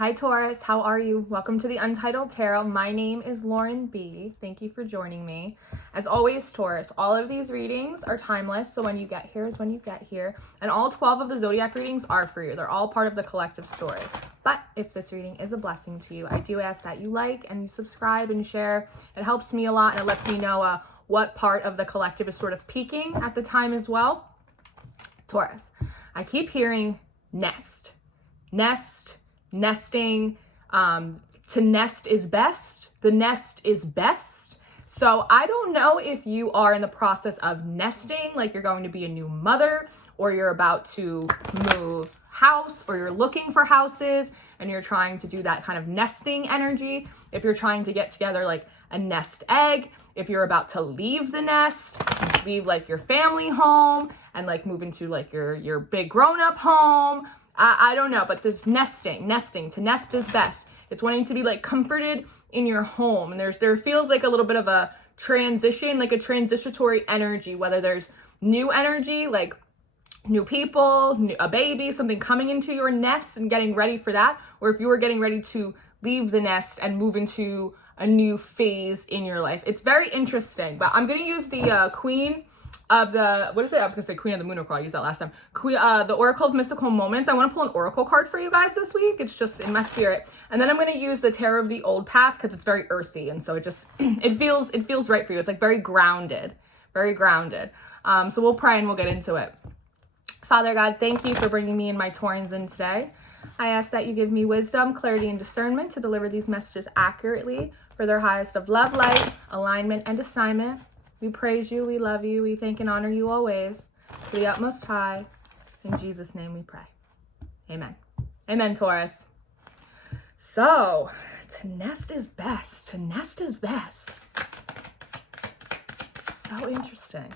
Hi Taurus, how are you? Welcome to the Untitled Tarot. My name is Lauren B. Thank you for joining me. As always, Taurus, all of these readings are timeless, so when you get here is when you get here. And all 12 of the zodiac readings are for you. They're all part of the collective story. But if this reading is a blessing to you, I do ask that you like and you subscribe and share. It helps me a lot and it lets me know what part of the collective is sort of peaking at the time as well. Taurus, I keep hearing nest, nesting, to nest is best. The nest is best. So I don't know if you are in the process of nesting, like you're going to be a new mother, or you're about to move house, or you're looking for houses and you're trying to do that kind of nesting energy. If you're trying to get together like a nest egg, if you're about to leave the nest, leave like your family home and like move into like your big grown-up home. I don't know, but this nesting, to nest is best. It's wanting to be like comforted in your home. And there feels like a little bit of a transition, like a transitory energy, whether there's new energy, like new people, a baby, something coming into your nest and getting ready for that. Or if you were getting ready to leave the nest and move into a new phase in your life. It's very interesting, but I'm going to use the Queen of the, what is it? I was gonna say Queen of the Moon Oracle. I used that last time. The Oracle of Mystical Moments. I want to pull an Oracle card for you guys this week. It's just in my spirit. And then I'm going to use the Tarot of the Old Path because it's very earthy. And so it just, it feels right for you. It's like very grounded, very grounded. So we'll pray and we'll get into it. Father God, thank you for bringing me and my Taurans in today. I ask that you give me wisdom, clarity, and discernment to deliver these messages accurately for their highest of love, light, alignment, and assignment. We praise you, we love you, we thank and honor you always. To the utmost high, in Jesus' name we pray. Amen. Amen, Taurus. So, to nest is best. To nest is best. So interesting.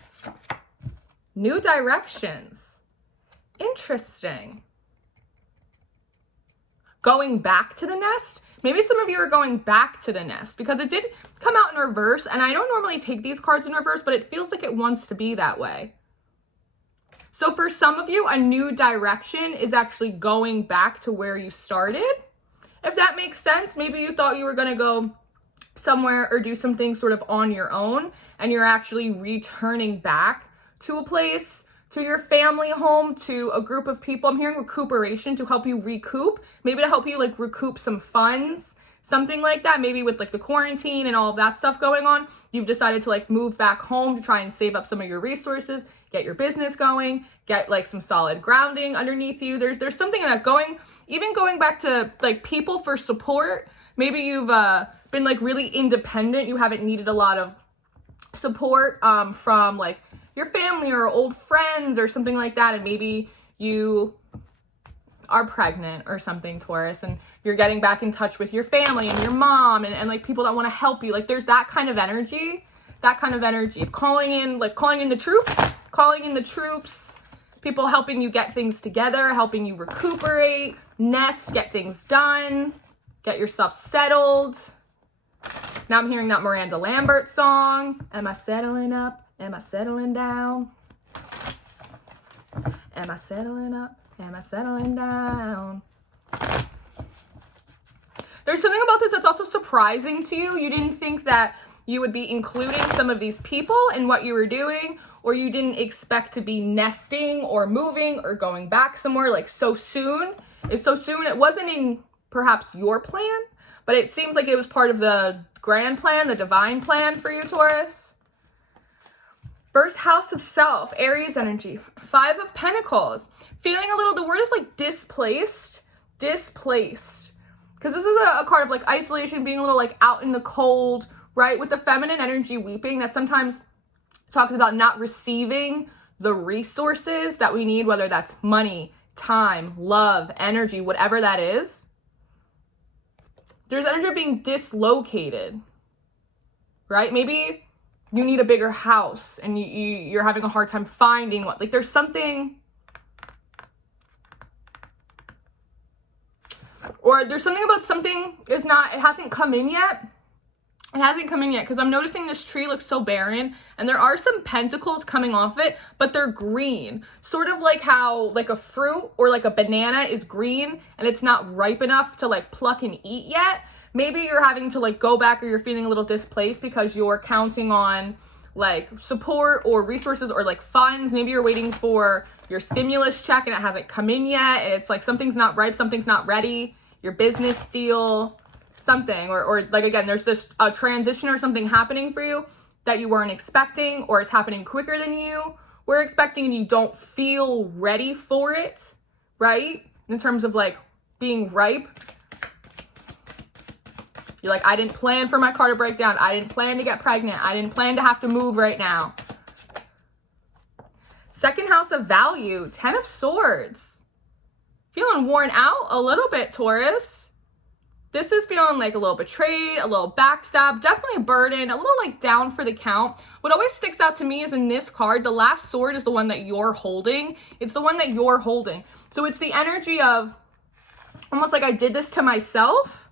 New directions. Interesting. Going back to the nest. Maybe some of you are going back to the nest because it did come out in reverse, and I don't normally take these cards in reverse, but it feels like it wants to be that way. So for some of you, a new direction is actually going back to where you started. If that makes sense, maybe you thought you were going to go somewhere or do something sort of on your own, and you're actually returning back to a place, to your family home, to a group of people. I'm hearing recuperation, to help you recoup, maybe to help you like recoup some funds, something like that. Maybe with like the quarantine and all of that stuff going on, you've decided to like move back home to try and save up some of your resources, get your business going, get like some solid grounding underneath you. There's something about going back to like people for support. Maybe you've been like really independent. You haven't needed a lot of support from like your family or old friends or something like that, and maybe you are pregnant or something, Taurus, and you're getting back in touch with your family and your mom and like people that want to help you. Like there's that kind of energy of calling in the troops, people helping you get things together, helping you recuperate, nest, get things done, get yourself settled. Now I'm hearing that Miranda Lambert song. Am I settling up? Am I settling down? Am I settling up? Am I settling down? There's something about this that's also surprising to you. You didn't think that you would be including some of these people in what you were doing, or you didn't expect to be nesting or moving or going back somewhere like so soon. It's so soon. It wasn't in perhaps your plan, but it seems like it was part of the grand plan, the divine plan for you, Taurus. First house of self, Aries energy, 5 of Pentacles. Feeling a little, the word is like displaced. Because this is a card of like isolation, being a little like out in the cold, right? With the feminine energy weeping, that sometimes talks about not receiving the resources that we need, whether that's money, time, love, energy, whatever that is. There's energy of being dislocated, right? Maybe you need a bigger house and you're having a hard time finding one. Like there's something, or there's something about something it hasn't come in yet, It hasn't come in yet because I'm noticing this tree looks so barren, and there are some pentacles coming off it, but they're green. Sort of like how like a fruit or like a banana is green and it's not ripe enough to like pluck and eat yet. Maybe you're having to like go back, or you're feeling a little displaced because you're counting on like support or resources or like funds. Maybe you're waiting for your stimulus check and it hasn't come in yet. And it's like something's not ripe, something's not ready, your business deal, something, or like, again, there's this a transition or something happening for you that you weren't expecting, or it's happening quicker than you were expecting and you don't feel ready for it, right? In terms of like being ripe. You're like, I didn't plan for my car to break down. I didn't plan to get pregnant. I didn't plan to have to move right now. Second house of value, 10 of Swords. Feeling worn out a little bit, Taurus. This is feeling like a little betrayed, a little backstab, definitely a burden, a little like down for the count. What always sticks out to me is in this card, the last sword is the one that you're holding. It's the one that you're holding. So it's the energy of almost like I did this to myself.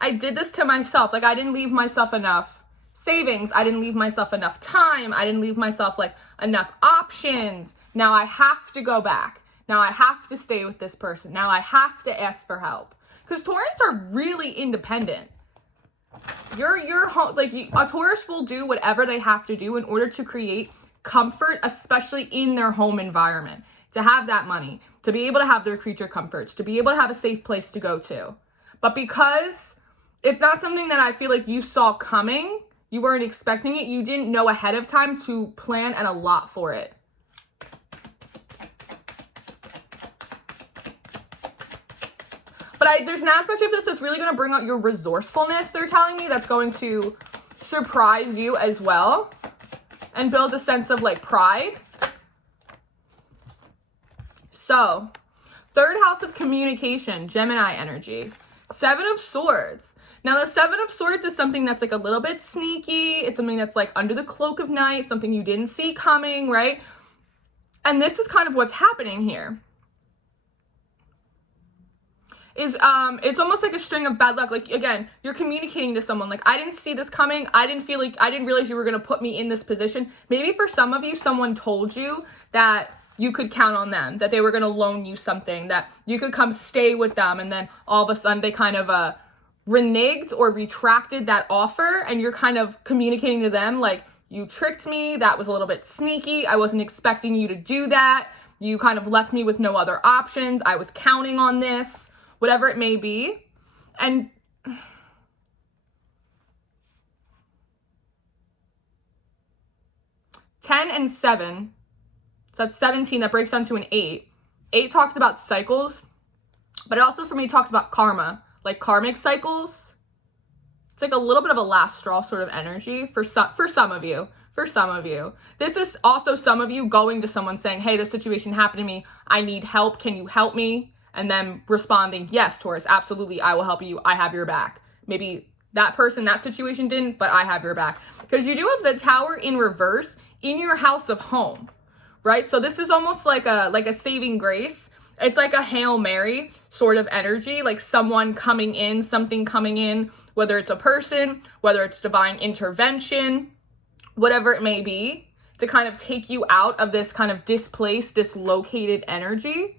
I did this to myself. Like I didn't leave myself enough savings. I didn't leave myself enough time. I didn't leave myself like enough options. Now I have to go back. Now I have to stay with this person. Now I have to ask for help. Because Taurans are really independent. A Taurus will do whatever they have to do in order to create comfort, especially in their home environment, to have that money, to be able to have their creature comforts, to be able to have a safe place to go to. But because it's not something that I feel like you saw coming, you weren't expecting it, you didn't know ahead of time to plan and allot for it. But there's an aspect of this that's really going to bring out your resourcefulness, they're telling me, that's going to surprise you as well and build a sense of like pride. So, third house of communication, Gemini energy, 7 of Swords. Now, the 7 of Swords is something that's like a little bit sneaky. It's something that's like under the cloak of night, something you didn't see coming, right? And this is kind of what's happening here. It's almost like a string of bad luck. Like, again, you're communicating to someone like, I didn't see this coming. I didn't realize you were going to put me in this position. Maybe for some of you, someone told you that you could count on them, that they were going to loan you something, that you could come stay with them. And then all of a sudden they kind of reneged or retracted that offer. And you're kind of communicating to them like, you tricked me. That was a little bit sneaky. I wasn't expecting you to do that. You kind of left me with no other options. I was counting on this. Whatever it may be. And $10 and 7, so that's 17, that breaks down to an 8. 8 talks about cycles, but it also for me talks about karma, like karmic cycles. It's like a little bit of a last straw sort of energy for some of you. For some of you. This is also some of you going to someone saying, hey, this situation happened to me. I need help. Can you help me? And then responding, yes, Taurus, absolutely, I will help you. I have your back. Maybe that person, that situation didn't, but I have your back. Because you do have the Tower in reverse in your house of home, right? So this is almost like a saving grace. It's like a Hail Mary sort of energy, like someone coming in, something coming in, whether it's a person, whether it's divine intervention, whatever it may be, to kind of take you out of this kind of displaced, dislocated energy.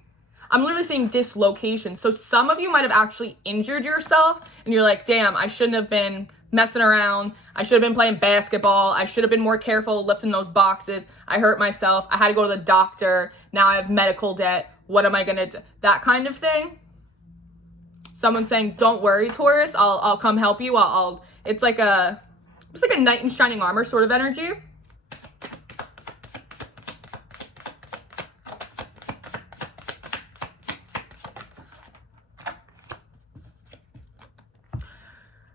I'm literally saying dislocation. So some of you might have actually injured yourself and you're like, damn, I shouldn't have been messing around. I should have been playing basketball. I should have been more careful lifting those boxes. I hurt myself. I had to go to the doctor. Now I have medical debt. What am I going to do? That kind of thing. Someone saying, don't worry, Taurus. I'll come help you. It's like a knight in shining armor sort of energy.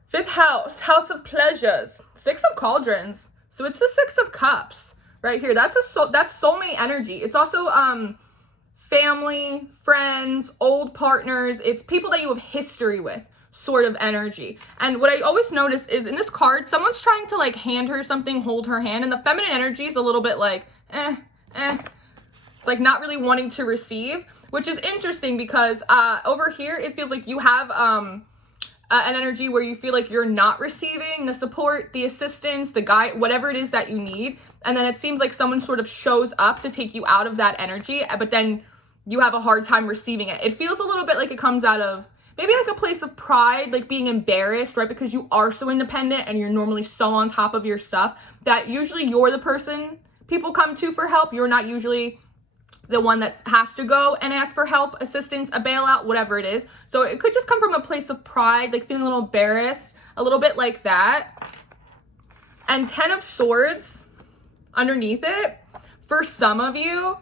Fifth house of pleasures, 6 of cauldrons. So it's the 6 of cups right here. That's soulmate energy. It's also family, friends, old partners. It's people that you have history with sort of energy. And what I always notice is in this card, someone's trying to like hand her something, hold her hand, and the feminine energy is a little bit like, It's like not really wanting to receive, which is interesting because over here, it feels like you have an energy where you feel like you're not receiving the support, the assistance, the guide, whatever it is that you need. And then it seems like someone sort of shows up to take you out of that energy, but then you have a hard time receiving it. It feels a little bit like it comes out of maybe like a place of pride, like being embarrassed, right? Because you are so independent and you're normally so on top of your stuff that usually you're the person people come to for help. You're not usually the one that has to go and ask for help, assistance, a bailout, whatever it is. So it could just come from a place of pride, like feeling a little embarrassed, a little bit like that. And 10 of Swords underneath it, for some of you.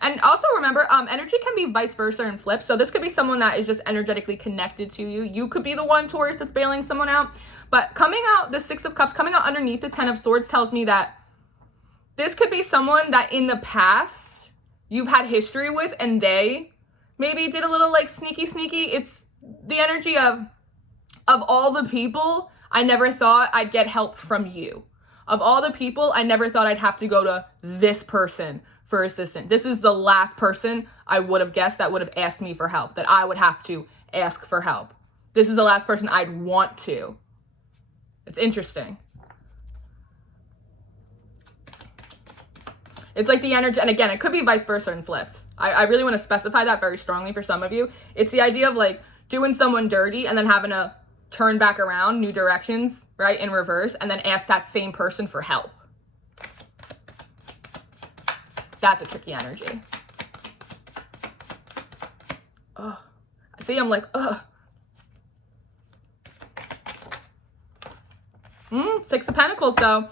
And also remember, energy can be vice versa and flip. So this could be someone that is just energetically connected to you. You could be the one, Taurus, that's bailing someone out. But coming out, the 6 of Cups, coming out underneath the 10 of Swords tells me that this could be someone that in the past you've had history with and they maybe did a little like sneaky. It's the energy of all the people, I never thought I'd get help from you. Of all the people, I never thought I'd have to go to this person for assistance. This is the last person I would have guessed that would have asked me for help, that I would have to ask for help. This is the last person I'd want to. It's interesting. It's like the energy, and again, it could be vice versa and flipped. I really want to specify that very strongly for some of you. It's the idea of like doing someone dirty and then having to turn back around, new directions, right, in reverse, and then ask that same person for help. That's a tricky energy. Oh, see, I'm like, ugh. 6 of Pentacles, though.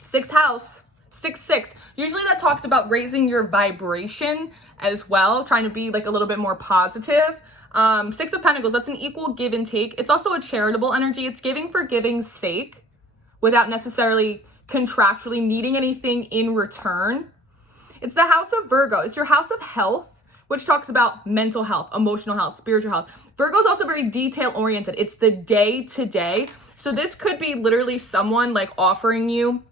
6th house. 6-6. Usually that talks about raising your vibration as well, trying to be like a little bit more positive. 6 of Pentacles, that's an equal give and take. It's also a charitable energy. It's giving for giving's sake without necessarily contractually needing anything in return. It's the house of Virgo. It's your house of health, which talks about mental health, emotional health, spiritual health. Virgo is also very detail oriented. It's the day to day. So this could be literally someone like offering you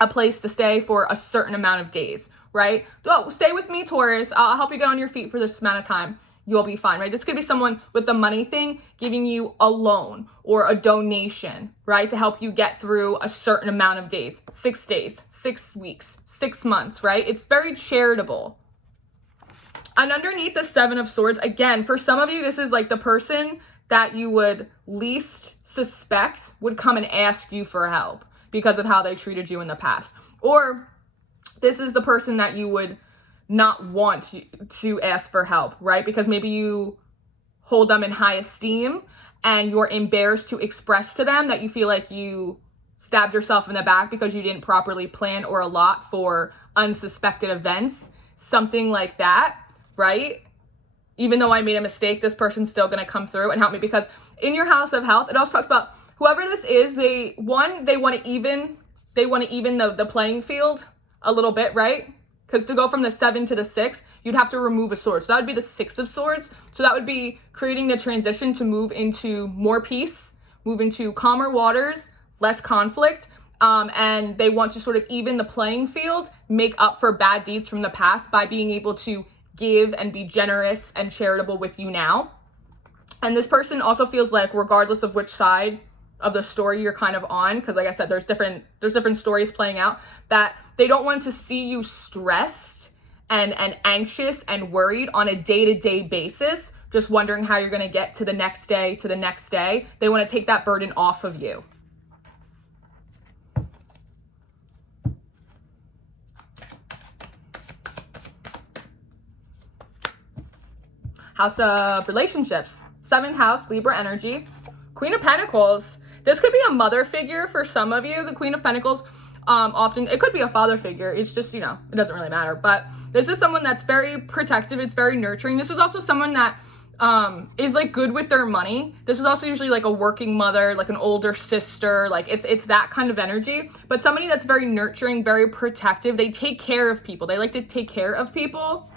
a place to stay for a certain amount of days, right? Oh, stay with me, Taurus. I'll help you get on your feet for this amount of time. You'll be fine, right? This could be someone with the money thing giving you a loan or a donation, right? To help you get through a certain amount of days, 6 days, 6 weeks, 6 months, right? It's very charitable. And underneath the 7 of Swords, again, for some of you, this is like the person that you would least suspect would come and ask you for help because of how they treated you in the past. Or this is the person that you would not want to ask for help, right? Because maybe you hold them in high esteem and you're embarrassed to express to them that you feel like you stabbed yourself in the back because you didn't properly plan or allot for unsuspected events, something like that, right? Even though I made a mistake, this person's still going to come through and help me, because in your house of health, it also talks about whoever this is, they want to even the playing field a little bit, right? Because to go from the 7 to the 6, you'd have to remove a sword. So that would be the 6 of Swords. So that would be creating the transition to move into more peace, move into calmer waters, less conflict. And they want to sort of even the playing field, make up for bad deeds from the past by being able to give and be generous and charitable with you now. And this person also feels like, regardless of which side of the story you're kind of on, because like I said, there's different stories playing out, that they don't want to see you stressed and anxious and worried on a day-to-day basis, just wondering how you're going to get to the next day, to the next day. They want to take that burden off of you. House of Relationships, 7th house, Libra energy. Queen of Pentacles. This could be a mother figure for some of you. The Queen of Pentacles, often, it could be a father figure. It's just, it doesn't really matter. But this is someone that's very protective. It's very nurturing. This is also someone that is like good with their money. This is also usually like a working mother, like an older sister. Like it's that kind of energy. But somebody that's very nurturing, very protective. They take care of people. They like to take care of people.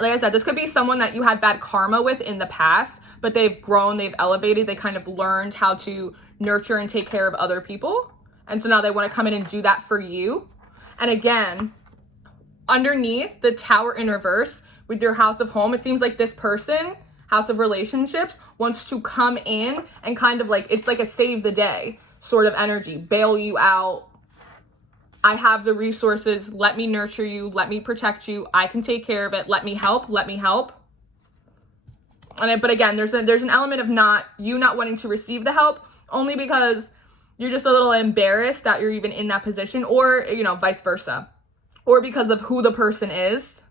Like I said, this could be someone that you had bad karma with in the past, but they've grown, they've elevated, they kind of learned how to nurture and take care of other people. And so now they want to come in and do that for you. And again, underneath the Tower in reverse with your house of home, it seems like this person House of Relationships wants to come in and kind of like, it's like a save the day sort of energy, bail you out. I have the resources. Let me nurture you. Let me protect you. I can take care of it. Let me help. Let me help. But again, there's an element of not wanting to receive the help, only because you're just a little embarrassed that you're even in that position, or, you know, vice versa, or because of who the person is.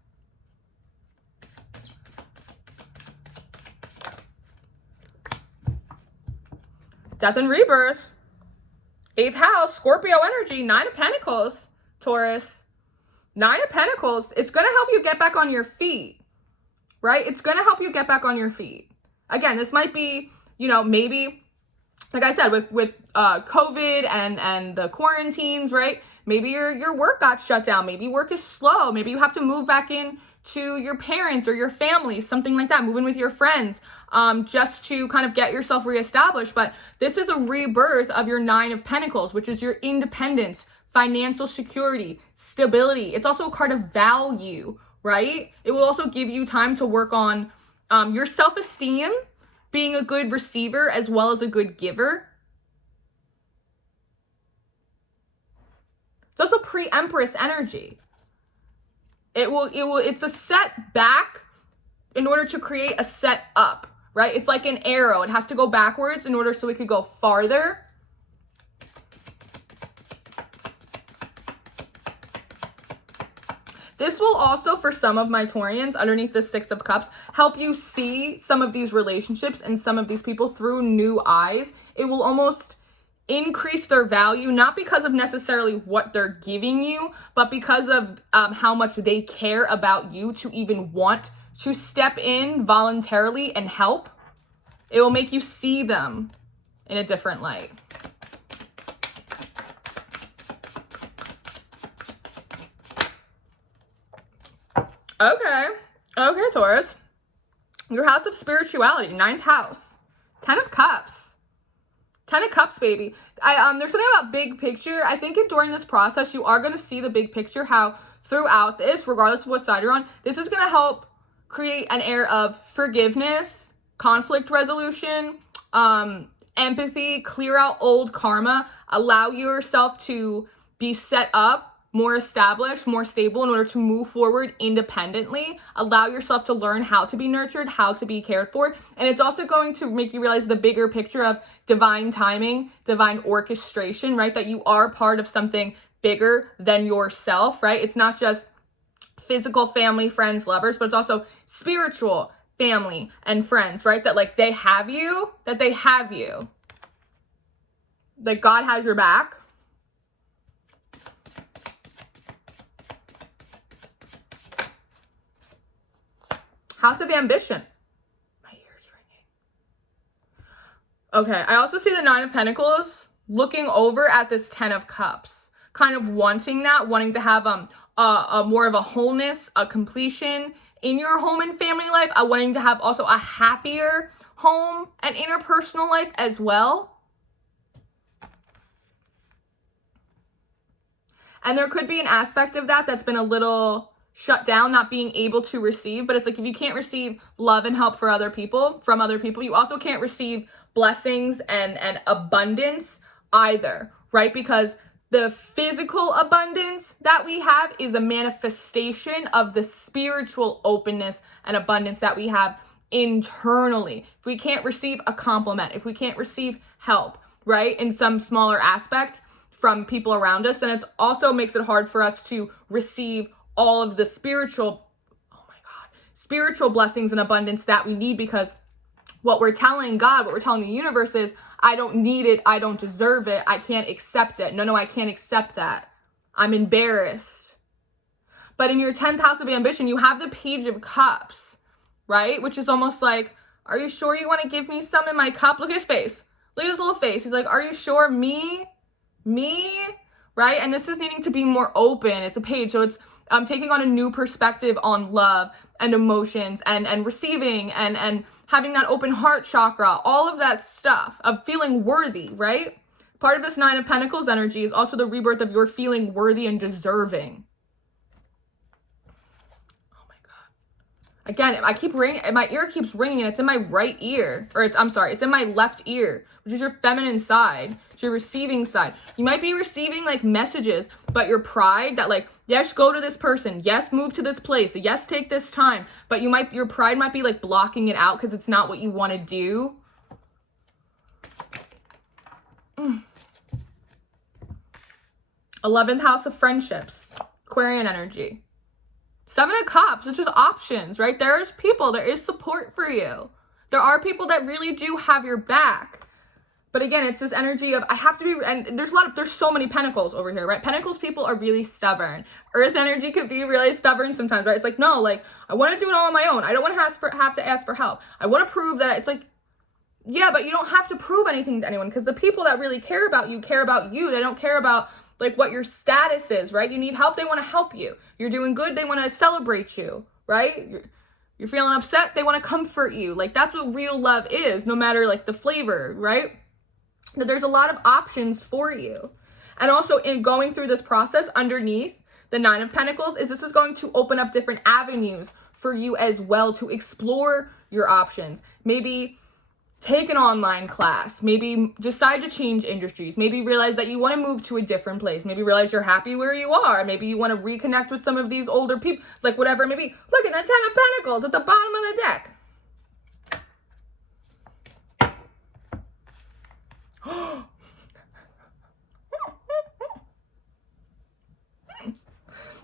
Death and rebirth. 8th house, Scorpio energy, 9 of Pentacles, Taurus. 9 of Pentacles, it's going to help you get back on your feet, right? It's going to help you get back on your feet. Again, this might be, you know, maybe, like I said, with COVID and the quarantines, right? Maybe your work got shut down. Maybe work is slow. Maybe you have to move back in to your parents or your family, something like that, move in with your friends, just to kind of get yourself reestablished. But this is a rebirth of your 9 of Pentacles, which is your independence, financial security, stability. It's also a card of value, right? It will also give you time to work on your self-esteem, being a good receiver as well as a good giver. It's also pre-Empress energy. It's a set back in order to create a set up, right? It's like an arrow. It has to go backwards in order so it could go farther. This will also, for some of my Taurians, underneath the 6 of Cups, help you see some of these relationships and some of these people through new eyes. It will almost increase their value, not because of necessarily what they're giving you, but because of how much they care about you to even want to step in voluntarily and help. It will make you see them in a different light. Okay, Taurus. Your house of spirituality, 9th house, 10 of Cups. 10 of Cups, baby. There's something about big picture. I think during this process, you are going to see the big picture, how throughout this, regardless of what side you're on, this is going to help create an air of forgiveness, conflict resolution, empathy, clear out old karma, allow yourself to be set up, more established, more stable in order to move forward independently. Allow yourself to learn how to be nurtured, how to be cared for. And it's also going to make you realize the bigger picture of divine timing, divine orchestration, right? That you are part of something bigger than yourself, right? It's not just physical family, friends, lovers, but it's also spiritual family and friends, right? That like they have you, that God has your back. House of ambition. My ear's ringing. Okay, I also see the 9 of Pentacles looking over at this 10 of Cups, kind of wanting to have a more of a wholeness, a completion in your home and family life, wanting to have also a happier home and interpersonal life as well. And there could be an aspect of that that's been a little shut down, not being able to receive. But it's like, if you can't receive love and help from other people, you also can't receive blessings and abundance either, right? Because the physical abundance that we have is a manifestation of the spiritual openness and abundance that we have internally. If we can't receive a compliment, if we can't receive help, right, in some smaller aspect from people around us, then it also makes it hard for us to receive all of the spiritual blessings and abundance that we need, because what we're telling God, what we're telling the universe is, I don't need it, I don't deserve it, I can't accept it. No, I can't accept that. I'm embarrassed. But in your 10th house of ambition, you have the Page of Cups, right? Which is almost like, are you sure you want to give me some in my cup? Look at his face. Look at his little face. He's like, are you sure? Me? Right? And this is needing to be more open. It's a page, so it's taking on a new perspective on love and emotions and receiving and having that open heart chakra, all of that stuff of feeling worthy, right? Part of this 9 of Pentacles energy is also the rebirth of your feeling worthy and deserving. Oh my God. Again, I keep ringing, my ear keeps ringing, and it's in my right ear, or it's in my left ear, which is your feminine side. It's your receiving side. You might be receiving like messages, but your pride that like, yes, go to this person. Yes, move to this place. Yes, take this time. But your pride might be like blocking it out because it's not what you want to do. 11th house of friendships, Aquarian energy. 7 of Cups, which is options, right? There is support for you. There are people that really do have your back. But again, it's this energy of, I have to be, and there's so many Pentacles over here, right? Pentacles people are really stubborn. Earth energy could be really stubborn sometimes, right? It's like, no, like, I want to do it all on my own. I don't want to have to ask for help. I want to prove that it's like, yeah, but you don't have to prove anything to anyone, because the people that really care about you. They don't care about like what your status is, right? You need help, they want to help you. You're doing good, they want to celebrate you, right? You're feeling upset, they want to comfort you. Like, that's what real love is, no matter like the flavor, right? That there's a lot of options for you. And also in going through this process, underneath the 9 of Pentacles, this is going to open up different avenues for you as well to explore your options. Maybe take an online class, maybe decide to change industries, maybe realize that you want to move to a different place, maybe realize you're happy where you are, maybe you want to reconnect with some of these older people, like whatever, maybe look at the 10 of Pentacles at the bottom of the deck.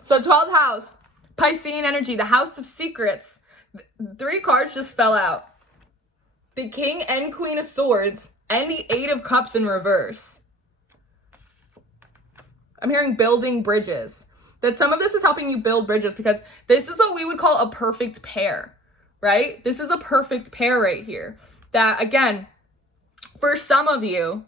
So 12th house, Piscean energy, the house of secrets. 3 cards just fell out. The King and Queen of Swords, and the 8 of Cups in reverse. I'm hearing building bridges. That some of this is helping you build bridges, because this is what we would call a perfect pair, right? This is a perfect pair right here. That, again, for some of you,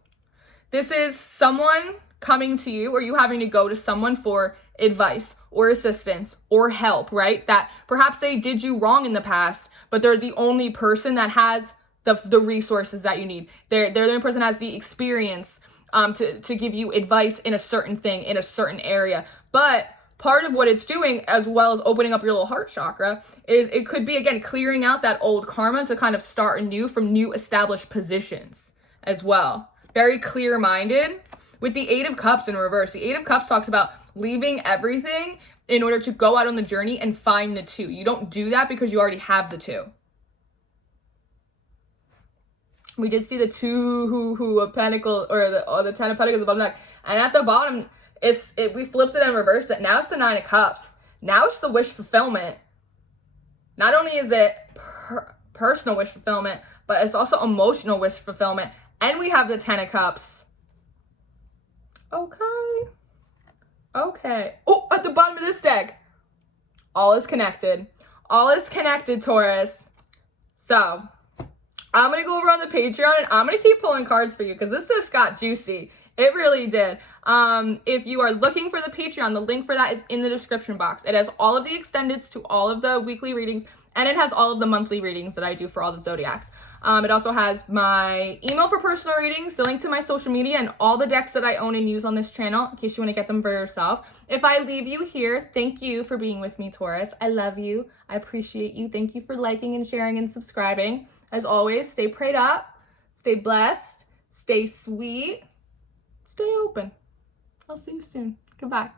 this is someone coming to you, or you having to go to someone for advice or assistance or help, right? That perhaps they did you wrong in the past, but they're the only person that has the resources that you need. They're the only person that has the experience to give you advice in a certain thing, in a certain area. But part of what it's doing, as well as opening up your little heart chakra, is it could be, again, clearing out that old karma to kind of start anew from new established positions as well. Very clear-minded. With the 8 of Cups in reverse, the 8 of Cups talks about leaving everything in order to go out on the journey and find the 2. You don't do that because you already have the 2. We did see the 2 of Pentacles, or the 10 of Pentacles above the neck. And at the bottom, we flipped it and reversed it. Now it's the 9 of Cups. Now it's the wish fulfillment. Not only is it personal wish fulfillment, but it's also emotional wish fulfillment. And we have the 10 of Cups. Okay. Oh, at the bottom of this deck. All is connected. All is connected, Taurus. So, I'm going to go over on the Patreon, and I'm going to keep pulling cards for you, because this just got juicy. It really did. If you are looking for the Patreon, the link for that is in the description box. It has all of the extendeds to all of the weekly readings, and it has all of the monthly readings that I do for all the zodiacs. It also has my email for personal readings, the link to my social media, and all the decks that I own and use on this channel, in case you want to get them for yourself. If I leave you here, thank you for being with me, Taurus. I love you. I appreciate you. Thank you for liking and sharing and subscribing. As always, stay prayed up, stay blessed, stay sweet, stay open. I'll see you soon. Goodbye.